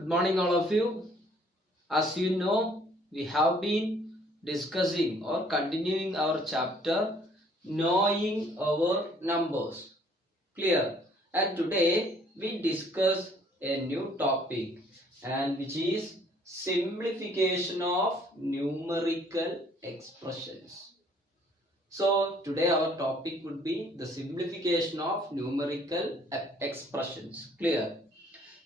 Good morning, all of you. As you know, we have been discussing or continuing our chapter Knowing Our Numbers. Clear? And today we discuss a new topic, and which is simplification of numerical expressions. So today our topic would be the simplification of numerical expressions. Clear?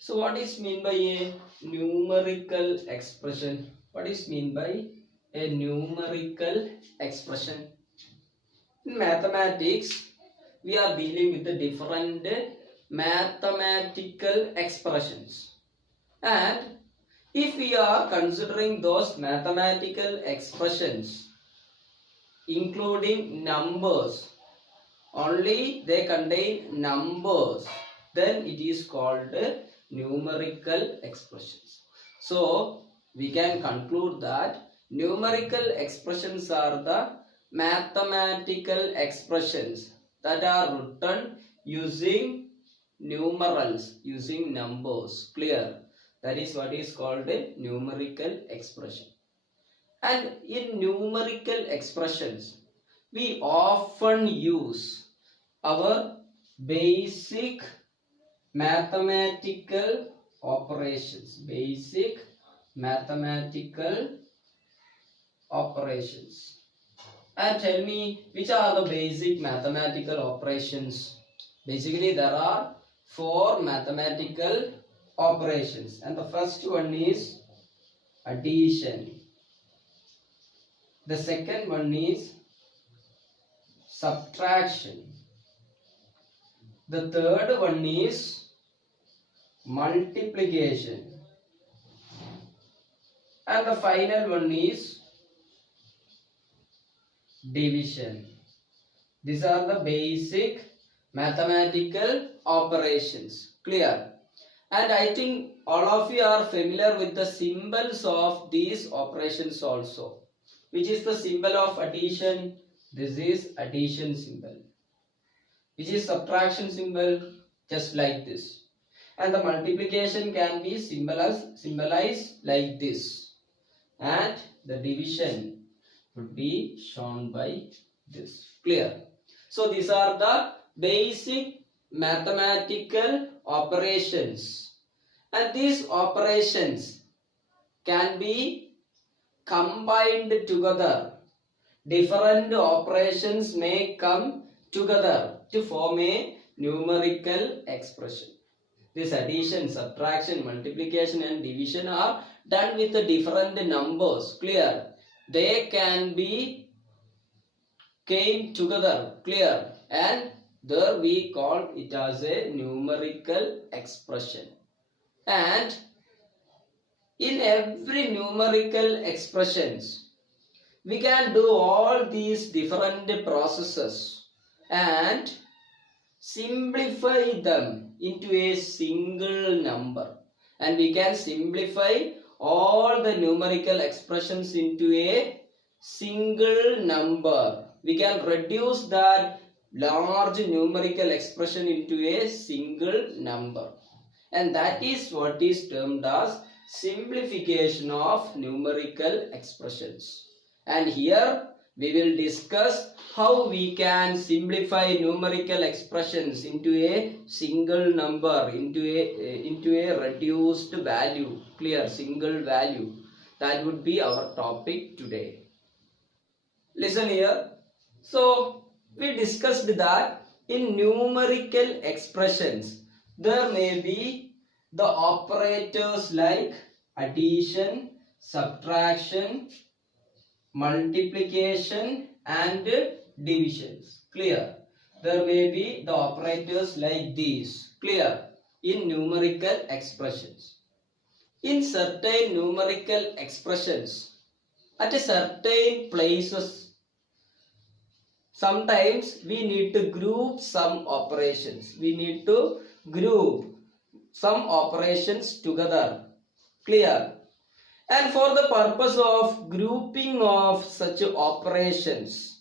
So what is mean by a numerical expression? What is mean by a numerical expression? In mathematics, we are dealing with the different mathematical expressions. And if we are considering those mathematical expressions, including numbers, only they contain numbers, then it is called numerical expressions. So we can conclude that numerical expressions are the mathematical expressions that are written using numerals, using numbers. Clear? That is what is called a numerical expression. And in numerical expressions, we often use our basic mathematical operations. Basic mathematical operations. And tell me, which are the basic mathematical operations? Basically, there are 4 mathematical operations. And the first one is addition. The second one is subtraction. The third one is multiplication, and the final one is division. These are the basic mathematical operations. Clear? And I think all of you are familiar with the symbols of these operations also. Which is the symbol of addition? This is addition symbol. Which is subtraction symbol? Just like this. And the multiplication can be symbolized like this, and the division would be shown by this. Clear? So these are the basic mathematical operations, and these operations can be combined together. Different operations may come together to form a numerical expression. This addition, subtraction, multiplication and division are done with the different numbers. Clear? They can be came together. Clear? And there we call it as a numerical expression. And in every numerical expressions, we can do all these different processes and simplify them into a single number, and we can simplify all the numerical expressions into a single number. We can reduce that large numerical expression into a single number, and that is what is termed as simplification of numerical expressions. And here we will discuss how we can simplify numerical expressions into a single number, into a reduced value. Clear? Single value. That would be our topic today. Listen here. So we discussed that in numerical expressions there may be the operators like addition, subtraction, multiplication and divisions. Clear? There may be the operators like these. Clear? In numerical expressions. In certain numerical expressions, at a certain places, sometimes we need to group some operations. We need to group some operations together. Clear? And for the purpose of grouping of such operations,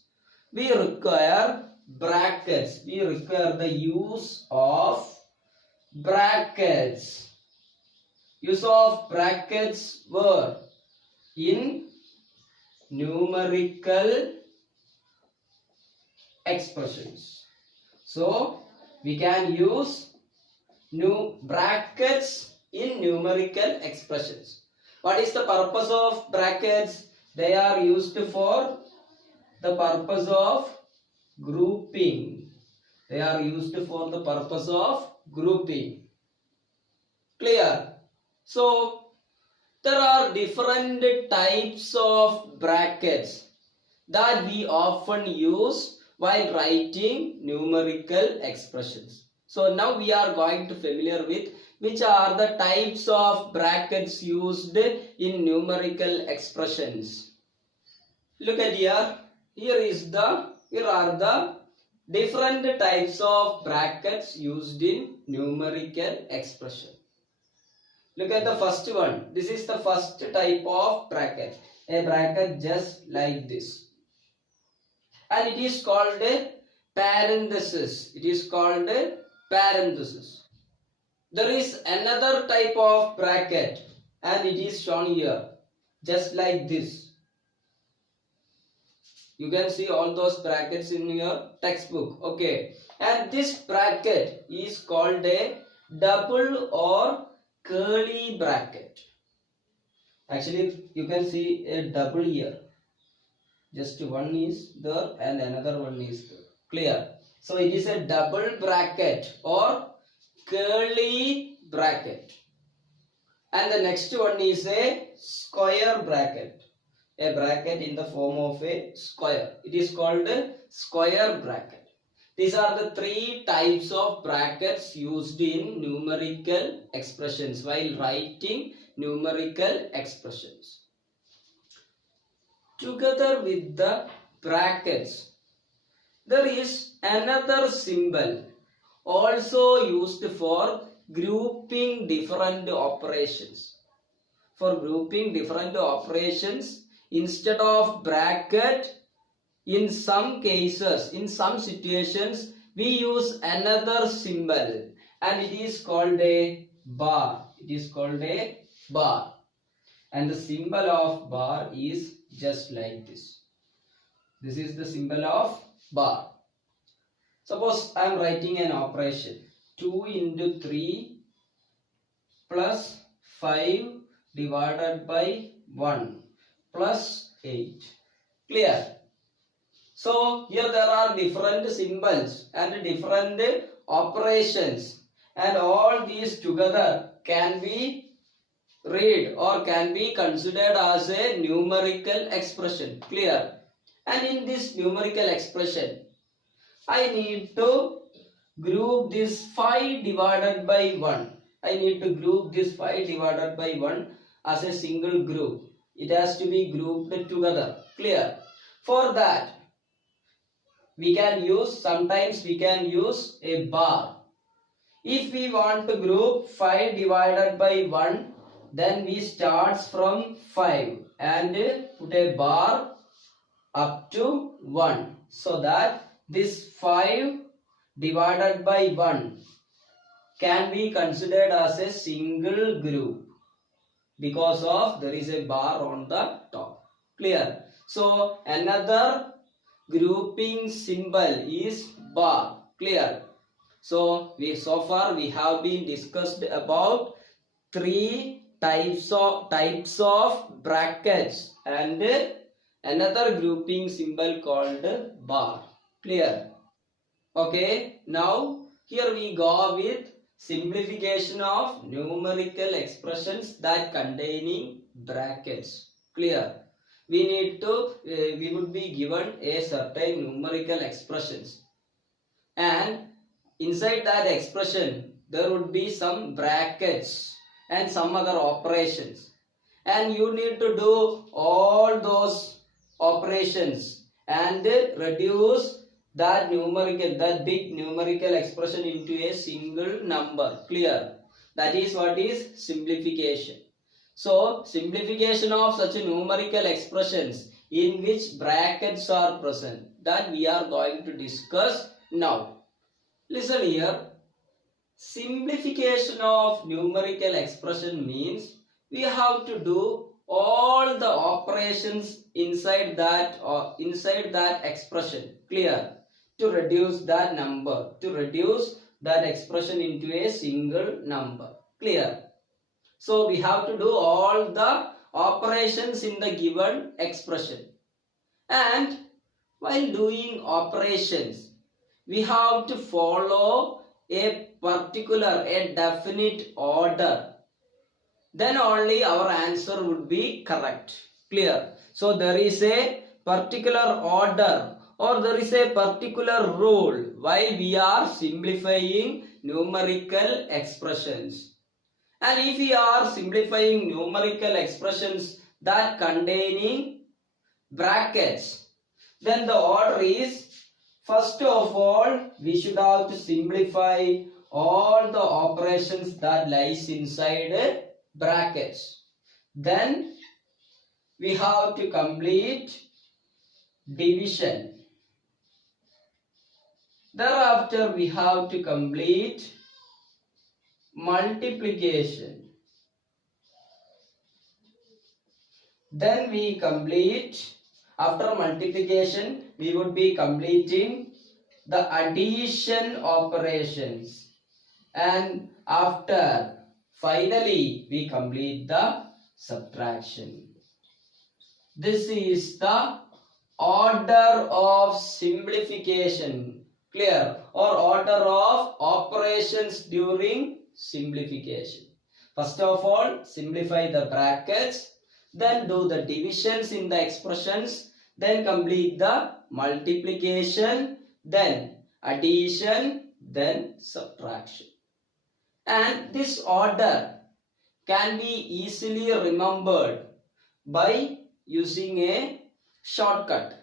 we require brackets. We require the use of brackets. use of brackets were in numerical expressions. So we can use new brackets in numerical expressions. What is the purpose of brackets? They are used for the purpose of grouping. They are used for the purpose of grouping. Clear? So there are different types of brackets that we often use while writing numerical expressions. So now we are going to familiar with which are the types of brackets used in numerical expressions. Look at here. Here are the different types of brackets used in numerical expression. Look at the first one. This is the first type of bracket. A bracket just like this. And it is called a parenthesis. It is called a parenthesis. There is another type of bracket and it is shown here. Just like this. You can see all those brackets in your textbook. Okay. And this bracket is called a double or curly bracket. Actually, you can see a double here. Just one is there and another one is there. Clear? So it is a double bracket or curly bracket. And the next one is a square bracket. A bracket in the form of a square. It is called a square bracket. These are the three types of brackets used in numerical expressions while writing numerical expressions. Together with the brackets, there is another symbol also used for grouping different operations. For grouping different operations, instead of bracket, in some cases, in some situations, we use another symbol and it is called a bar. It is called a bar. And the symbol of bar is just like this. This is the symbol of bar. Suppose I am writing an operation. 2 into 3 plus 5 divided by 1 plus 8. Clear? So here there are different symbols and different operations, and all these together can be read or can be considered as a numerical expression. Clear? And in this numerical expression, I need to group this 5 divided by 1. I need to group this 5 divided by 1 as a single group. It has to be grouped together. Clear? For that, sometimes we can use a bar. If we want to group 5 divided by 1, then we start from 5 and put a bar up to 1, so that this 5 divided by 1 can be considered as a single group because of there is a bar on the top. Clear? So another grouping symbol is bar. Clear? So far we have been discussed about three types of brackets and another grouping symbol called bar. Clear? Okay, now here we go with simplification of numerical expressions that containing brackets. Clear? We would be given a certain numerical expressions, and inside that expression there would be some brackets and some other operations, and you need to do all those operations and reduce that big numerical expression into a single number. Clear? That is what is simplification. So simplification of such numerical expressions in which brackets are present, that we are going to discuss now. Listen here. simplification of numerical expression means we have to do all the operations inside that expression, clear, to reduce that number, to reduce that expression into a single number, clear. So we have to do all the operations in the given expression, and while doing operations we have to follow a particular, a definite order, then only our answer would be correct, clear. So there is a particular order or there is a particular rule while we are simplifying numerical expressions. And if we are simplifying numerical expressions that containing brackets, then the order is, first of all, we should have to simplify all the operations that lies inside brackets. Then we have to complete division. Thereafter we have to complete multiplication. Then we complete, after multiplication we would be completing the addition operations, and after finally we complete the subtraction. This is the order of simplification, clear, or order of operations during simplification. First of all, simplify the brackets, then do the divisions in the expressions, then complete the multiplication, then addition, then subtraction. And this order can be easily remembered by using a shortcut,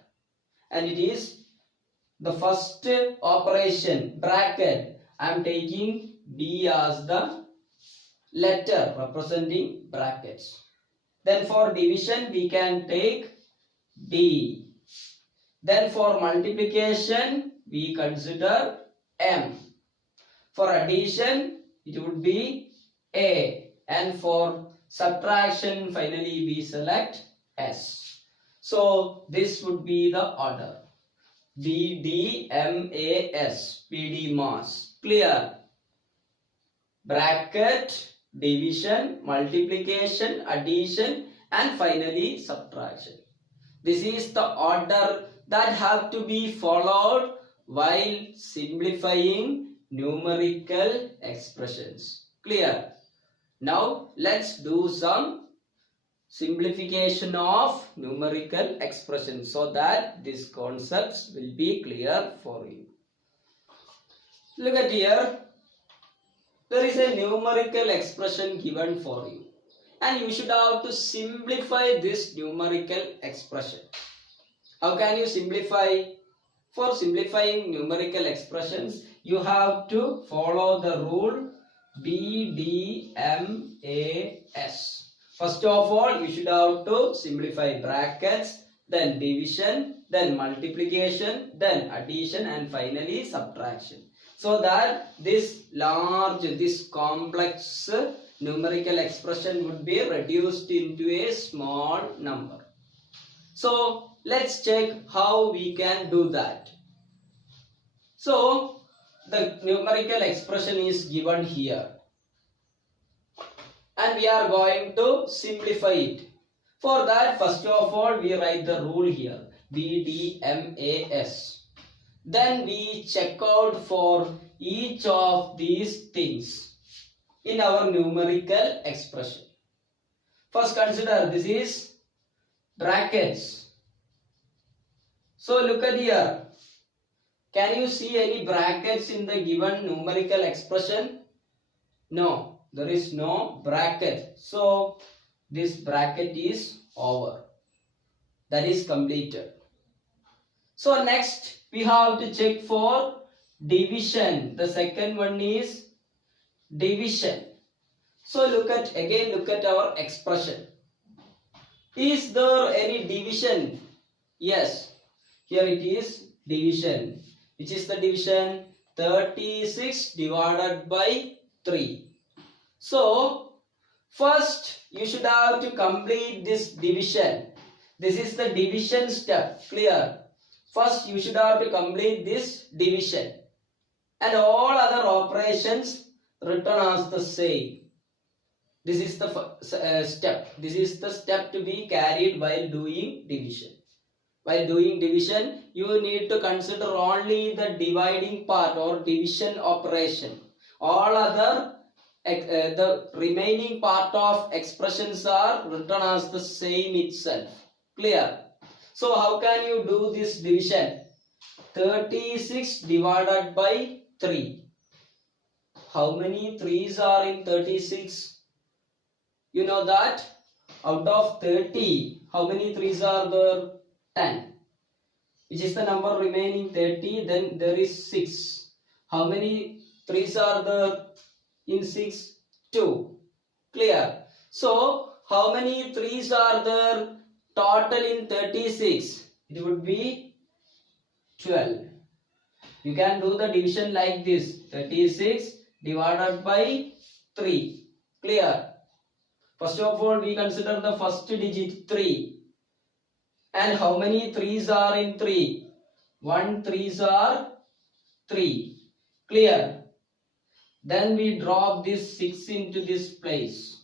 and it is the first operation, bracket. I am taking B as the letter representing brackets. Then for division we can take D. Then for multiplication we consider M. For addition it would be A, and for subtraction finally we select S. So this would be the order, B D M A S, PD mass, clear. Bracket, division, multiplication, addition, and finally subtraction. This is the order that have to be followed while simplifying numerical expressions, clear. Now let's do some simplification of numerical expressions so that these concepts will be clear for you. Look at here. There is a numerical expression given for you, and you should have to simplify this numerical expression. How can you simplify? For simplifying numerical expressions, you have to follow the rule BDMAS. First of all, you should have to simplify brackets, then division, then multiplication, then addition, and finally subtraction, so that this large, this complex numerical expression would be reduced into a small number. So let's check how we can do that. So the numerical expression is given here, and we are going to simplify it. For that, first of all, we write the rule here, BDMAS. Then we check out for each of these things in our numerical expression. First consider, this is brackets. So look at here. Can you see any brackets in the given numerical expression? No, there is no bracket. So this bracket is over. That is completed. So next we have to check for division. The second one is division. So look at our expression. Is there any division? Yes, here it is division. Which is the division? 36 divided by 3. So, first you should have to complete this division. This is the division step. Clear? First you should have to complete this division. And all other operations written as the same. This is the step. This is the step to be carried while doing division. While doing division, you need to consider only the dividing part or division operation. All other, the remaining part of expressions are written as the same itself. Clear? So how can you do this division? 36 divided by 3. How many 3's are in 36? You know that out of 30, how many 3's are there? 10. Which is the number remaining 30? Then there is 6. How many 3's are there in 6? 2. Clear? So, how many 3's are there total in 36? It would be 12. You can do the division like this. 36 divided by 3. Clear? First of all, we consider the first digit 3. And how many 3's are in 3? 1 3's are 3. Clear? Then we drop this 6 into this place.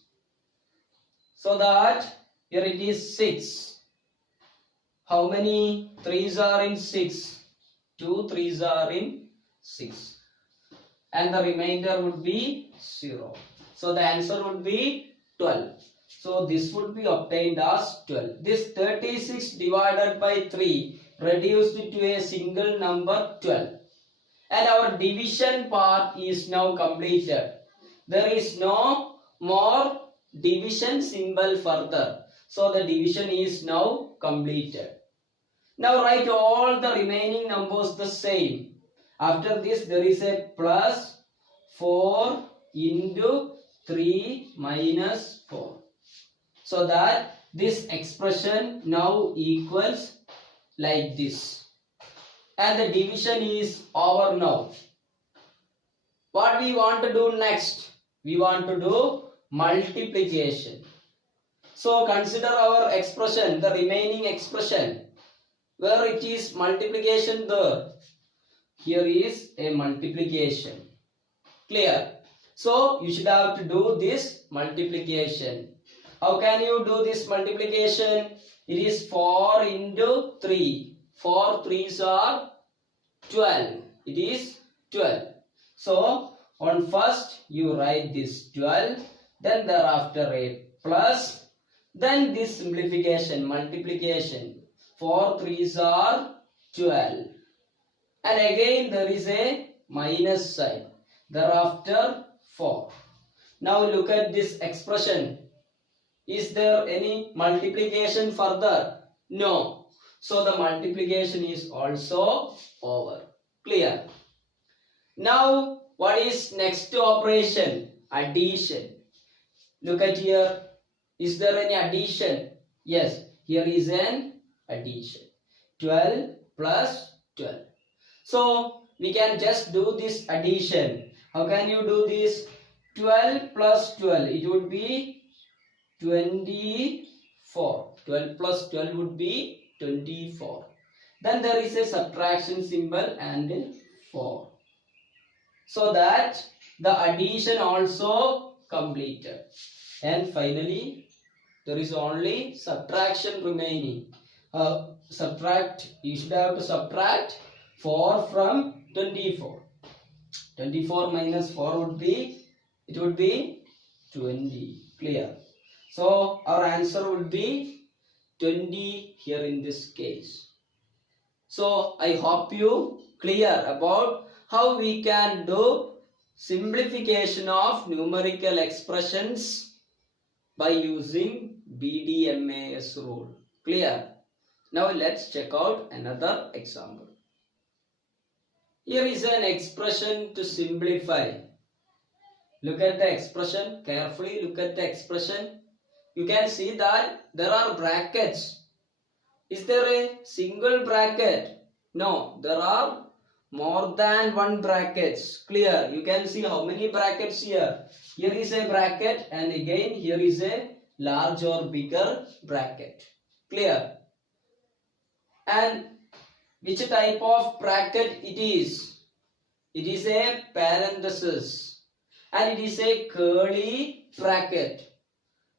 So that here it is 6. How many 3's are in 6? 2 3's are in 6. And the remainder would be 0. So the answer would be 12. So this would be obtained as 12. This 36 divided by 3 reduced to a single number 12. And our division part is now completed. There is no more division symbol further. So the division is now completed. Now write all the remaining numbers the same. After this there is a plus 4 into 3 minus 4. So that this expression now equals like this. And the division is over now. What we want to do next? We want to do multiplication. So consider our expression, the remaining expression. Where it is multiplication there. Here is a multiplication. Clear? So you should have to do this multiplication. How can you do this multiplication? It is 4 into 3. 4 3's are 12. It is 12. So on first you write this 12. Then thereafter a plus. Then this simplification, multiplication. 4 3's are 12. And again there is a minus sign. Thereafter 4. Now look at this expression. Is there any multiplication further? No. So the multiplication is also over. Clear? Now what is next operation? Addition. Look at here. Is there any addition? Yes. Here is an addition. 12 plus 12. So we can just do this addition. How can you do this? 12 plus 12. It would be 24. 12 plus 12 would be 24. Then there is a subtraction symbol and 4. So that the addition also completed. And finally, there is only subtraction remaining. You should have to subtract 4 from 24. 24 minus 4 would be, it would be 20. Clear? So our answer would be 20 here in this case. So I hope you clear about how we can do simplification of numerical expressions by using BDMAS rule. Clear? Now let's check out another example. Here is an expression to simplify. Look at the expression. Carefully look at the expression. You can see that there are brackets. Is there a single bracket? No, there are more than one brackets. Clear? You can see how many brackets here. Here is a bracket and again here is a large or bigger bracket. Clear? And which type of bracket it is? It is a parenthesis and it is a curly bracket.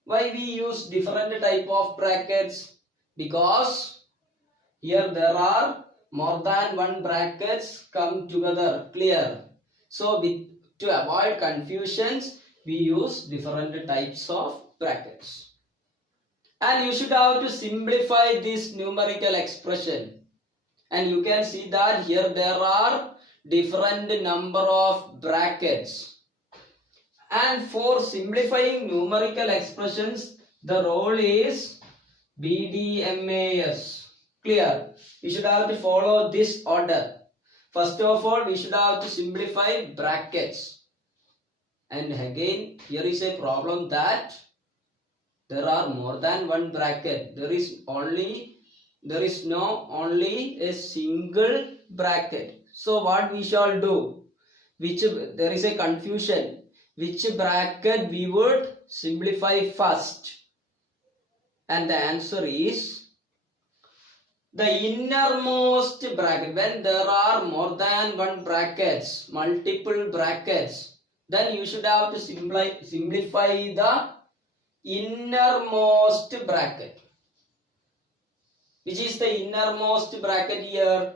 Why we use different type of brackets? Because here there are more than one brackets come together. Clear? So to avoid confusions, we use different types of brackets. And you should have to simplify this numerical expression. And you can see that here there are different number of brackets. And for simplifying numerical expressions, the rule is BDMAS. Clear? We should have to follow this order. First of all, we should have to simplify brackets. And again, here is a problem that there are more than one bracket. There is only a single bracket. So what we shall do? There is a confusion. Which bracket we would simplify first? And the answer is the innermost bracket. When there are more than one brackets, multiple brackets, then you should have to simplify the innermost bracket. Which is the innermost bracket here?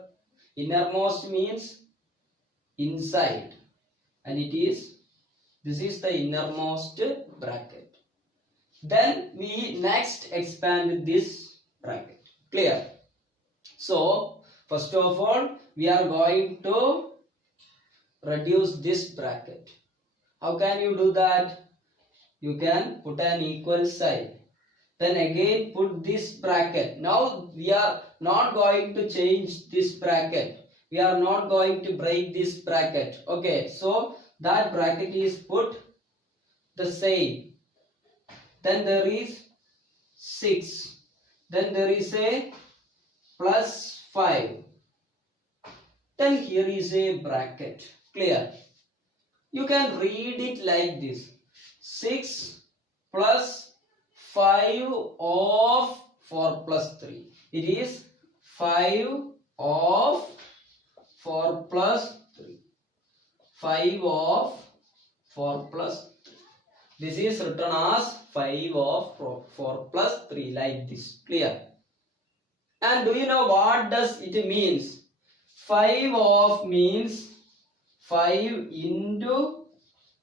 Innermost means inside, and this is the innermost bracket. Then we next expand this bracket. Clear? So first of all, we are going to reduce this bracket. How can you do that? You can put an equal sign. Then again put this bracket. Now we are not going to change this bracket. We are not going to break this bracket. Okay, so that bracket is put the same. Then there is 6. Then there is a plus 5. Then here is a bracket. Clear? You can read it like this. 6 plus 5 of 4 plus 3. It is 5 of 4 plus 3. 5 of 4 plus 3. This is written as 5 of 4 plus 3 like this. Clear? And do you know what does it means? 5 of means 5 into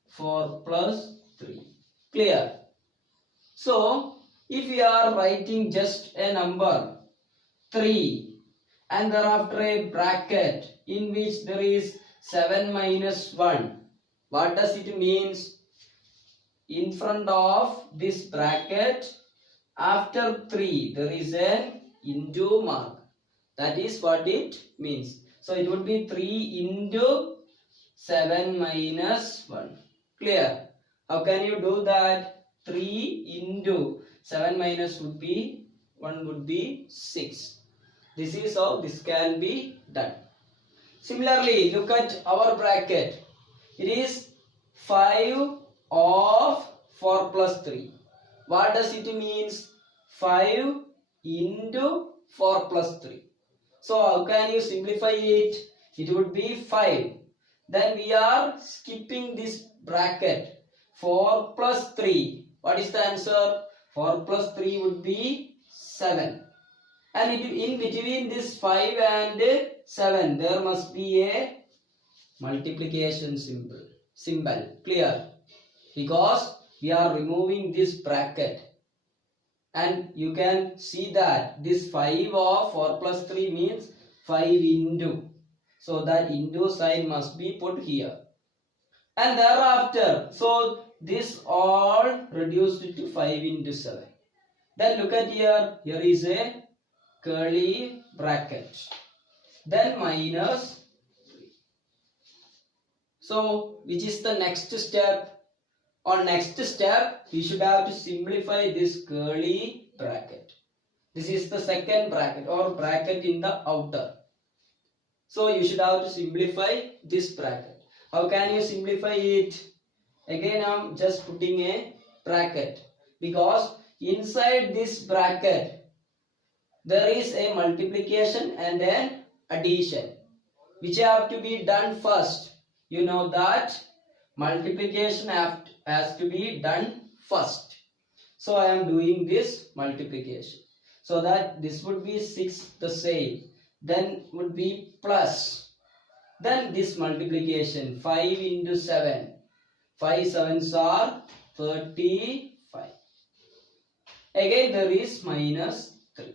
4 plus 3. Clear? So if we are writing just a number 3 and thereafter a bracket in which there is 7 minus 1, what does it means? In front of this bracket, after 3 there is an into mark. That is what it means. So it would be 3 into 7 minus 1. Clear? How can you do that? 3 into 7 minus 1 would be 6. This is how this can be done. Similarly, look at our bracket. It is 5 of 4 plus 3. What does it means? 5 into 4 plus 3. So how can you simplify it? It would be 5. Then we are skipping this bracket. 4 plus 3. What is the answer? 4 plus 3 would be 7. And in between this 5 and 7, there must be a multiplication symbol. Clear? Because we are removing this bracket. And you can see that this 5 of 4 plus 3 means 5 into. So that into sign must be put here. And thereafter, so this all reduced to 5 into 7. Then look at here. Here is a curly bracket. Then minus 3. So which is the next step? On next step, we should have to simplify this curly bracket. This is the second bracket or bracket in the outer. So you should have to simplify this bracket. How can you simplify it? Again I'm just putting a bracket, because inside this bracket there is a multiplication and an addition which have to be done first. You know that multiplication has to be done first. So I am doing this multiplication. So that this would be 6 the same. Then would be plus. Then this multiplication 5 into 7. 5 sevens are 35. Again there is minus 3.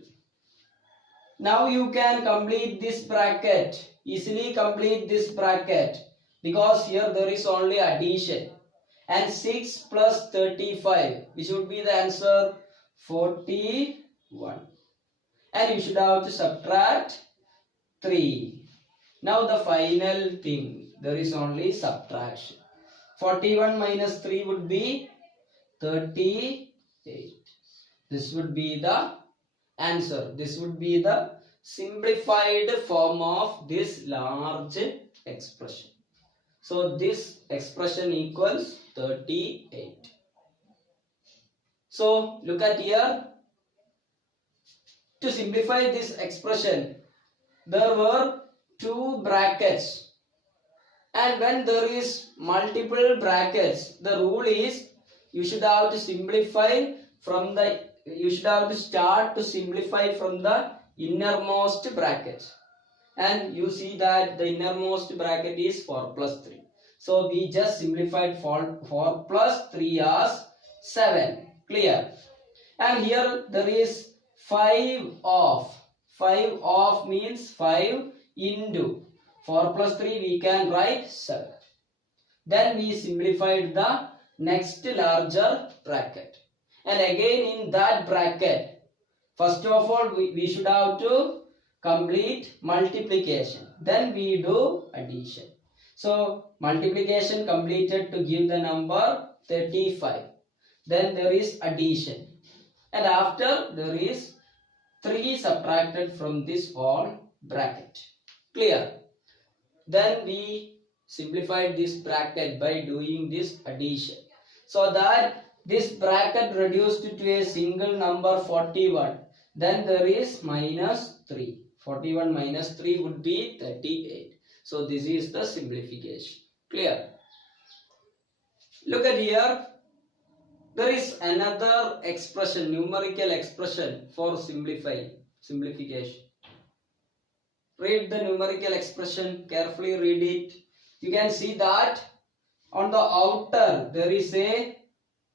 Now you can complete this bracket. Easily complete this bracket, because here there is only addition. And 6 plus 35, which would be the answer, 41. And you should have to subtract 3. Now the final thing, there is only subtraction. 41 minus 3 would be 38. This would be the answer. This would be the simplified form of this large expression. So this expression equals 38. So look at here. To simplify this expression, there were 2 brackets. And when there is multiple brackets, the rule is you should have to simplify from the, you should have to start to simplify from the innermost bracket. And you see that the innermost bracket is 4 plus 3. So we just simplified 4 plus 3 as 7. Clear? And here there is 5 off. 5 off means 5 into 4 plus 3, we can write 7. Then we simplified the next larger bracket. And again in that bracket, first of all we should have to complete multiplication. Then we do addition. So multiplication completed to give the number 35. Then there is addition. And after there is 3 subtracted from this whole bracket. Clear? Then we simplified this bracket by doing this addition. So that this bracket reduced to a single number 41. Then there is minus 3. 41 minus 3 would be 38. So this is the simplification. Clear? Look at here. There is another expression, numerical expression for simplification. Read the numerical expression, carefully read it. You can see that on the outer there is a,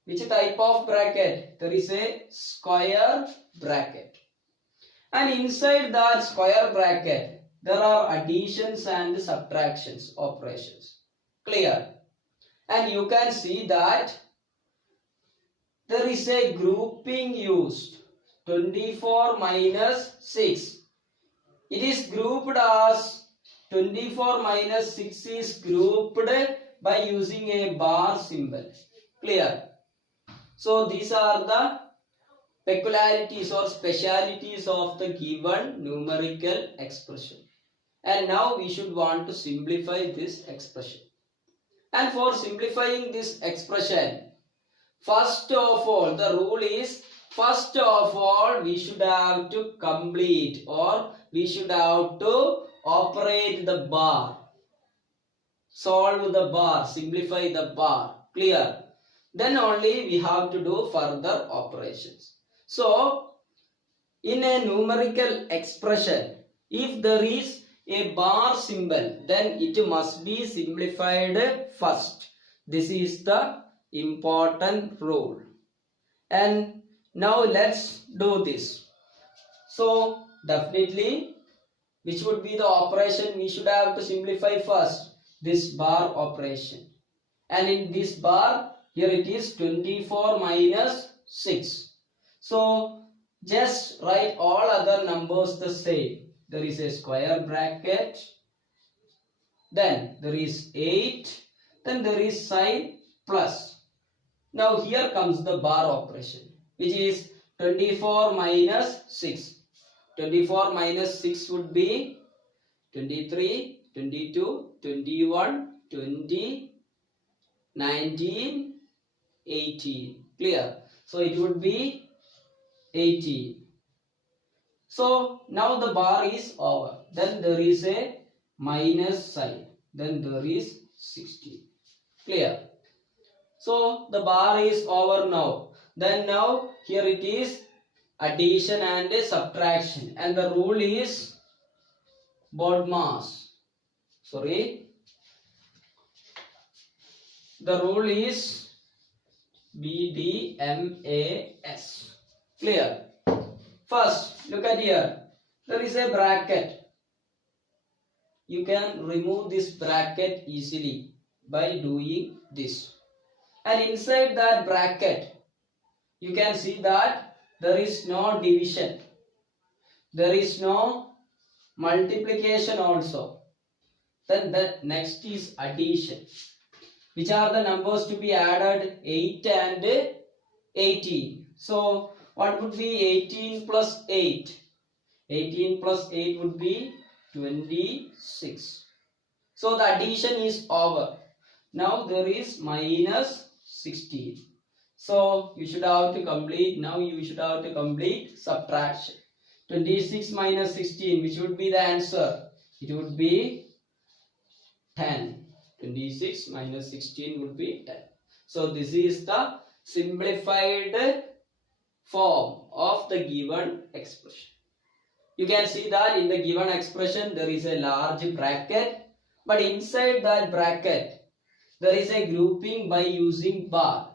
which type of bracket? There is a square bracket. And inside that square bracket, there are additions and subtractions operations. Clear? And you can see that there is a grouping used. 24 minus 6. It is grouped as 24 minus 6 is grouped by using a bar symbol. Clear? So these are the peculiarities or specialities of the given numerical expression. And now we should want to simplify this expression. And for simplifying this expression, first of all, the rule is, first of all, we should have to complete, or we should have to operate the bar. Solve the bar, simplify the bar. Clear? Then only we have to do further operations. So, in a numerical expression, if there is a bar symbol, then it must be simplified first. This is the important rule. And now let's do this. So definitely, which would be the operation we should have to simplify first? This bar operation. And in this bar, here it is 24 minus 6. So just write all other numbers the same. There is a square bracket. Then there is 8. Then there is sign plus. Now here comes the bar operation, which is 24 minus 6. 24 minus 6 would be 23, 22, 21, 20, 19, 18. Clear? So it would be 18. So now the bar is over. Then there is a minus sign. Then there is 16. Clear? So the bar is over now. Then now here it is addition and subtraction. And the rule is BODMAS. Sorry. The rule is BDMAS. Clear? First, look at here. There is a bracket. You can remove this bracket easily by doing this. And inside that bracket, you can see that there is no division. There is no multiplication also. Then the next is addition. Which are the numbers to be added? 8 and 18. So what would be 18 plus 8? 18 plus 8 would be 26. So the addition is over. Now there is minus 16. So you should have to complete, now you should have to complete subtraction. 26 minus 16, which would be the answer? It would be 10. 26 minus 16 would be 10. So this is the simplified form of the given expression. You can see that in the given expression there is a large bracket, but inside that bracket there is a grouping by using bar.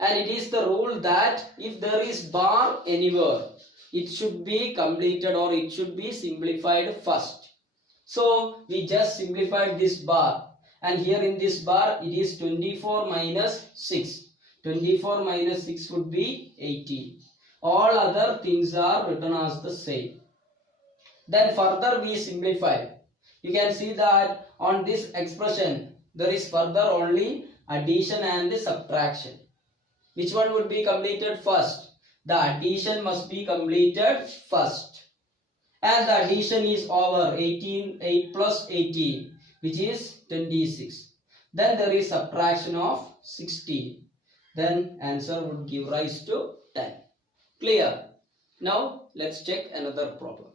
And it is the rule that if there is bar anywhere, it should be completed or it should be simplified first. So we just simplified this bar. And here in this bar, it is 24 minus 6. 24 minus 6 would be 18. All other things are written as the same. Then further we simplify. You can see that on this expression, there is further only addition and subtraction. Which one would be completed first? The addition must be completed first. And the addition is over. 8 plus 18. Which is 26. Then there is subtraction of 16. Then answer would give rise to 10. Clear? Now let's check another problem.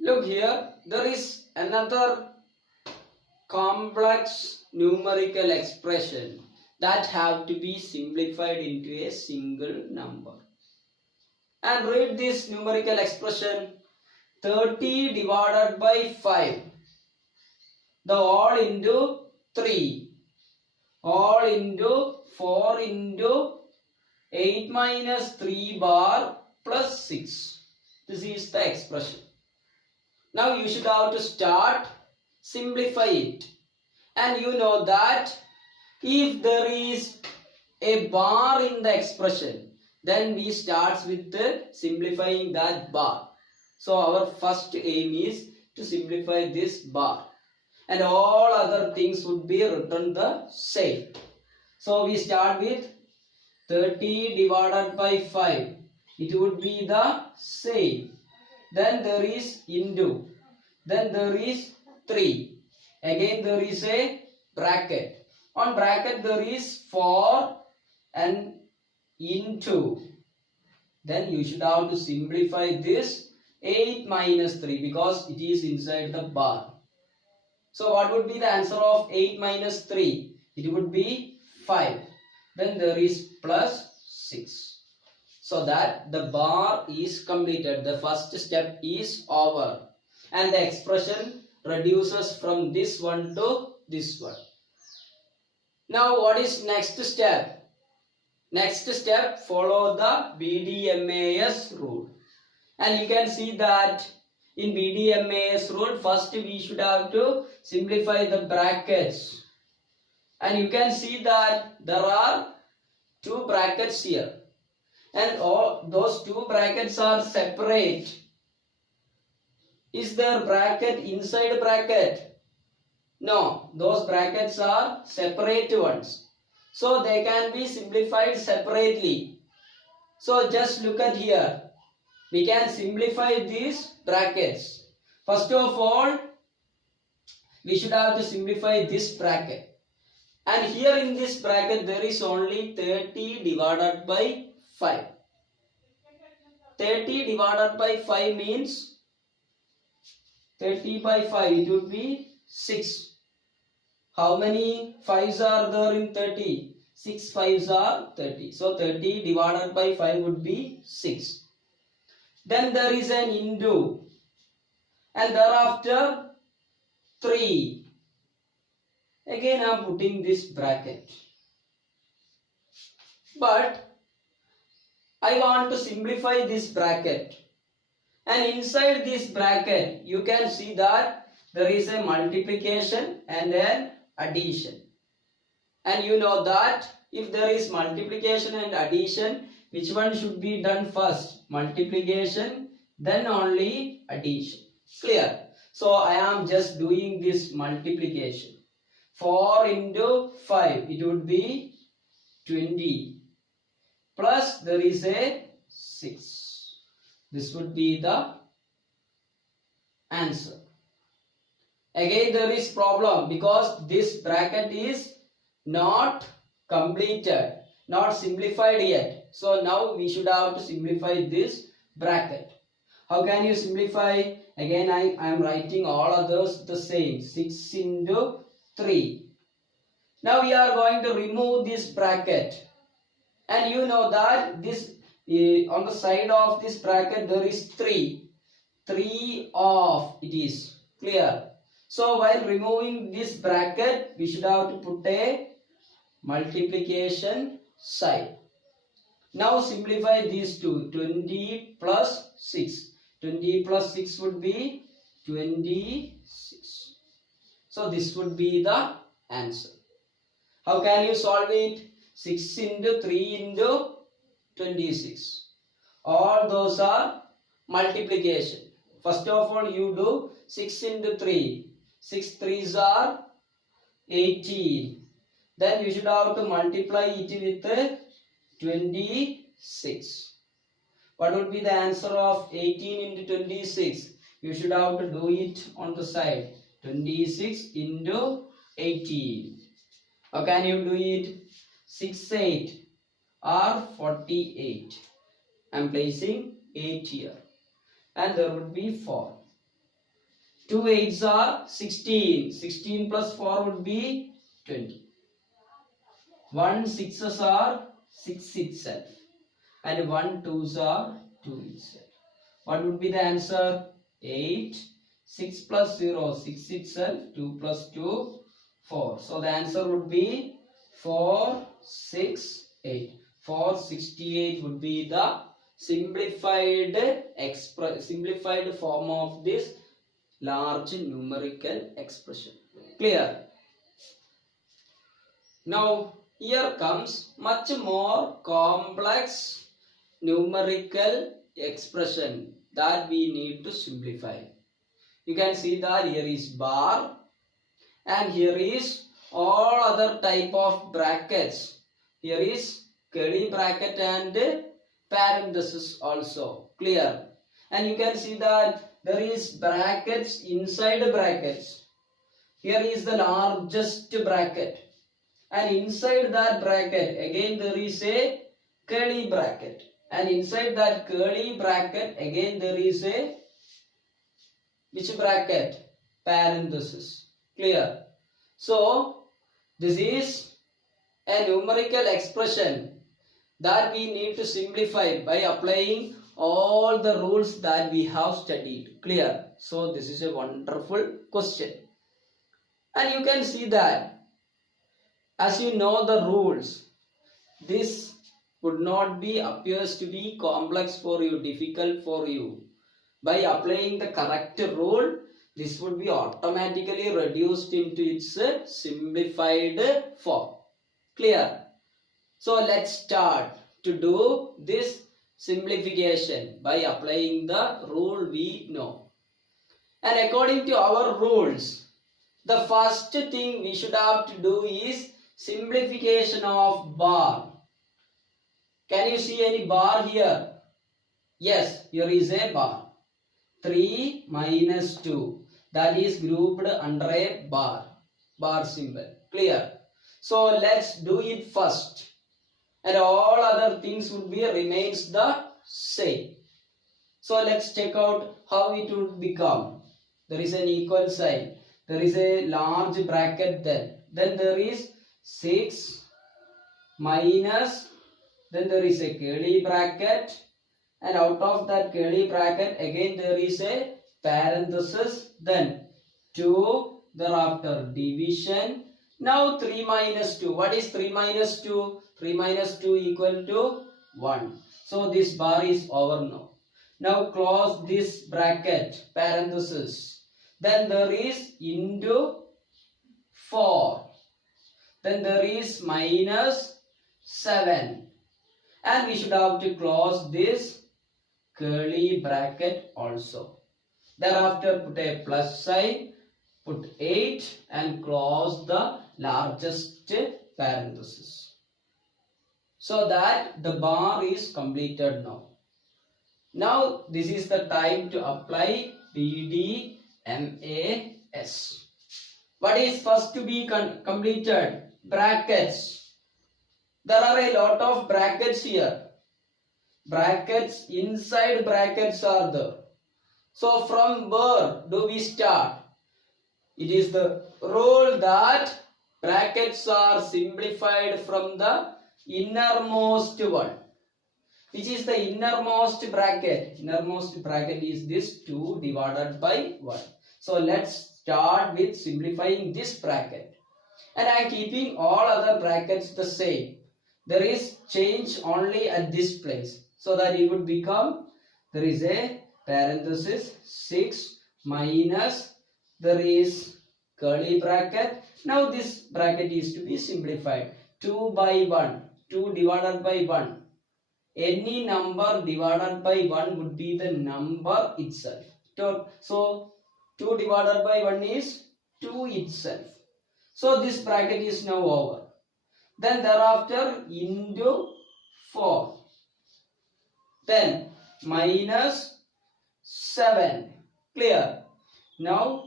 Look here, there is another complex numerical expression that have to be simplified into a single number. And read this numerical expression, 30 divided by 5, the all into 3, all into 4 into 8 minus 3 bar plus 6. This is the expression. Now you should have to start, simplify it. And you know that if there is a bar in the expression, then we start with simplifying that bar. So our first aim is to simplify this bar. And all other things would be written the same. So we start with 30 divided by 5. It would be the same. Then there is into. Then there is 3. Again there is a bracket. On bracket there is 4 and into. Then you should have to simplify this 8 minus 3 because it is inside the bar. So what would be the answer of 8 minus 3? It would be 5. Then there is plus 6. So that the bar is completed. The first step is over. And the expression reduces from this one to this one. Now what is next step? Next step, follow the BDMAS rule. And you can see that in BDMAS rule, first we should have to simplify the brackets. And you can see that there are 2 brackets here. And all those 2 brackets are separate. Is there bracket inside bracket? No, those brackets are separate ones. So they can be simplified separately. So just look at here. We can simplify these brackets. First of all, we should have to simplify this bracket. And here in this bracket there is only 30 divided by 5. 30 divided by 5 means 30 by 5, it would be 6. How many 5s are there in 30? 6 5s are 30. So 30 divided by 5 would be 6. Then there is an into. And thereafter 3. Again I am putting this bracket. But I want to simplify this bracket. And inside this bracket you can see that there is a multiplication and an addition. And you know that if there is multiplication and addition, which one should be done first? Multiplication, then only addition. Clear? So I am just doing this multiplication. 4 into 5, it would be 20. Plus there is a 6. This would be the answer. Again there is problem because this bracket is not completed, not simplified yet. So now we should have to simplify this bracket. How can you simplify? Again I am writing all others the same. 6 into 3. Now we are going to remove this bracket. And you know that this on the side of this bracket there is 3. 3 off it is. Clear? So while removing this bracket, we should have to put a multiplication sign. Now simplify these two. 20 plus 6. 20 plus 6 would be 26. So this would be the answer. How can you solve it? 6 into 3 into 26. All those are multiplication. First of all you do 6 into 3. 6 3s are 18. Then you should have to multiply it with 26. What would be the answer of 18 into 26? You should have to do it on the side. 26 into 18. How can you do it? 6 8 are 48. I am placing 8 here. And there would be 4. 2 8s are 16. 16 plus 4 would be 20. 1 6s are 6 itself. And 1 2s are 2 itself. What would be the answer? 8. 6 plus 0, 6 itself. 2 plus 2, 4. So the answer would be 4 6 8. 468 would be the simplified form of this large numerical expression. Clear? Now here comes much more complex numerical expression that we need to simplify. You can see that here is bar and here is all other type of brackets. Here is curly bracket and parenthesis also. Clear? And you can see that there is brackets inside brackets. Here is the largest bracket. And inside that bracket again there is a curly bracket. And inside that curly bracket again there is a which bracket? Parenthesis. Clear? So this is a numerical expression that we need to simplify by applying all the rules that we have studied. Clear? So this is a wonderful question. And you can see that as you know the rules, this would not be appears to be complex for you, difficult for you. By applying the correct rule, this would be automatically reduced into its simplified form. Clear? So let's start to do this simplification by applying the rule we know. And according to our rules, the first thing we should have to do is simplification of bar. Can you see any bar here? Yes, here is a bar. 3 minus 2. That is grouped under a bar. Bar symbol. Clear? So let's do it first. And all other things would be remains the same. So let's check out how it would become. There is an equal sign. There is a large bracket then. Then there is 6 minus, then there is a curly bracket, and out of that curly bracket again there is a parenthesis, then 2, thereafter division. Now 3 minus 2. What is 3 minus 2? 3 minus 2 equal to 1. So this bar is over now. Now close this bracket, parenthesis. Then there is into 4. Then there is minus 7. And we should have to close this curly bracket also. Thereafter put a plus sign, put 8 and close the largest parenthesis. So that the bar is completed now. Now this is the time to apply BDMAS. What is first to be completed? Brackets. There are a lot of brackets here. Brackets, inside brackets are there. So from where do we start? It is the rule that brackets are simplified from the innermost one. Which is the innermost bracket? Innermost bracket is this 2 divided by 1. So let's start with simplifying this bracket. And I am keeping all other brackets the same. There is change only at this place. So that it would become, there is a parenthesis 6 minus, there is curly bracket. Now this bracket is to be simplified. 2 by 1. 2 divided by 1. Any number divided by 1 would be the number itself. So 2 divided by 1 is 2 itself. So this bracket is now over. Then thereafter into 4. Then minus 7. Clear? Now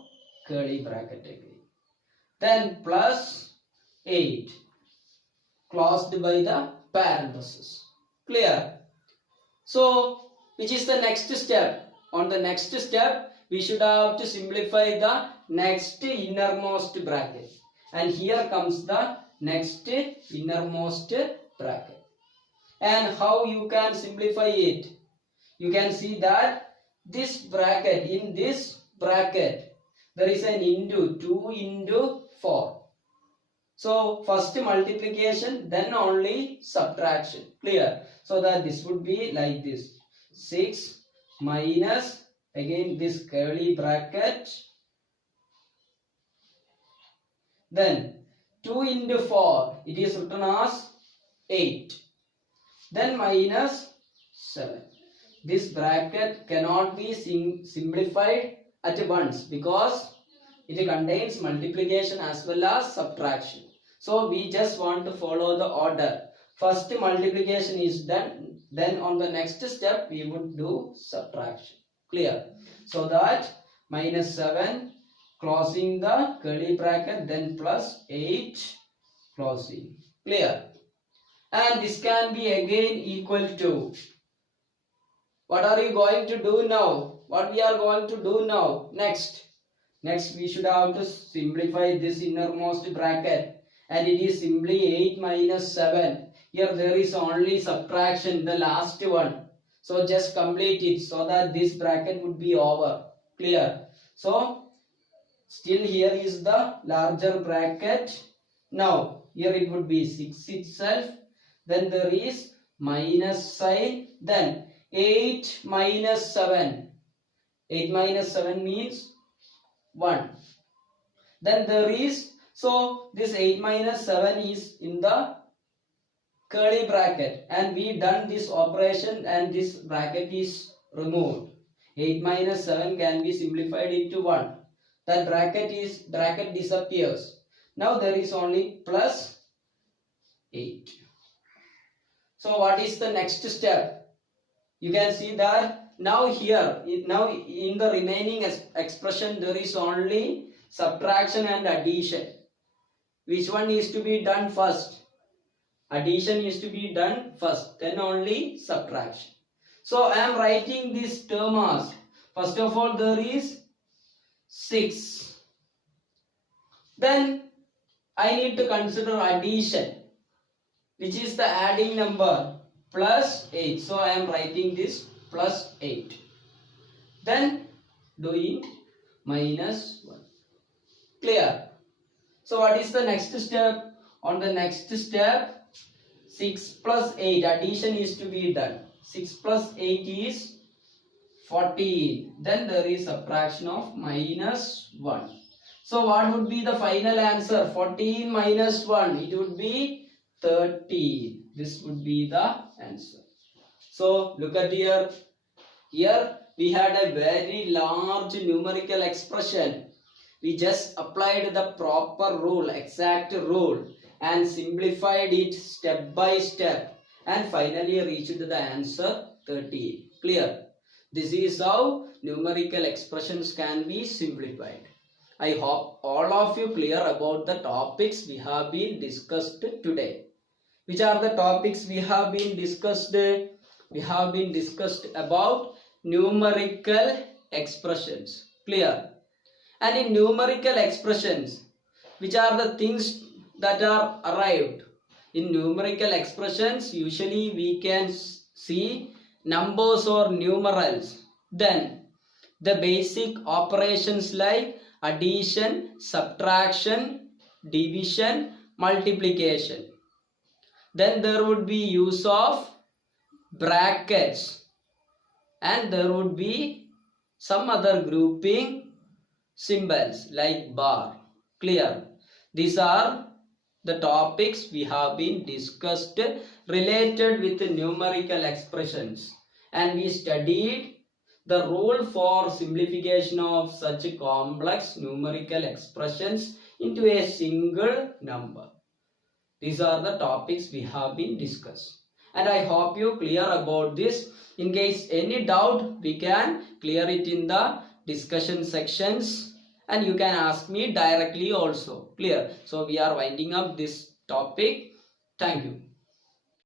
curly bracket again. Then plus 8. Closed by the parenthesis. Clear? So which is the next step? On the next step we should have to simplify the next innermost bracket. And here comes the next innermost bracket. And how you can simplify it? You can see that this bracket, in this bracket there is an into 2 into 4. So first multiplication, then only subtraction. Clear? So that this would be like this. 6 minus, again this curly bracket. Then 2 into 4, it is written as 8. Then minus 7. This bracket cannot be simplified at once because it contains multiplication as well as subtraction. So we just want to follow the order. First multiplication is done. Then on the next step we would do subtraction. Clear? So that minus 7 closing the curly bracket, then plus 8 closing. Clear? And this can be again equal to. What are you going to do now? What we are going to do now? Next we should have to simplify this innermost bracket. And it is simply 8 minus 7. Here there is only subtraction, the last one. So just complete it so that this bracket would be over. Clear? So still here is the larger bracket. Now here it would be 6 itself. Then there is minus sign. Then 8 minus 7. 8 minus 7 means 1. Then there is, so this 8 minus 7 is in the curly bracket. And we done this operation and this bracket is removed. 8 minus 7 can be simplified into 1. That bracket disappears. Now there is only plus 8. So what is the next step? You can see that now here, now in the remaining expression there is only subtraction and addition. Which one is to be done first? Addition is to be done first, then only subtraction. So I am writing this term as, first of all there is 6. Then I need to consider addition, which is the adding number, plus 8. So I am writing this plus 8. Then doing minus 1. Clear? So what is the next step? On the next step, 6 plus 8, addition is to be done. 6 plus 8 is 14. Then there is subtraction of minus 1. So what would be the final answer? 14 minus 1, it would be 13. This would be the answer. So look at here. Here we had a very large numerical expression. We just applied the proper rule, exact rule, and simplified it step by step, and finally reached the answer 13. Clear? This is how numerical expressions can be simplified. I hope all of you clear about the topics we have been discussed today. Which are the topics we have been discussed? We have been discussed about numerical expressions. Clear? And in numerical expressions, which are the things that are arrived? In numerical expressions, usually we can see numbers or numerals. Then the basic operations like addition, subtraction, division, multiplication. Then there would be use of brackets, and there would be some other grouping symbols like bar. Clear? These are the topics we have been discussed related with numerical expressions, and we studied the rule for simplification of such complex numerical expressions into a single number. These are the topics we have been discussed, and I hope you clear about this. In case any doubt, we can clear it in the discussion sections, and you can ask me directly also. Clear? So we are winding up this topic. Thank you.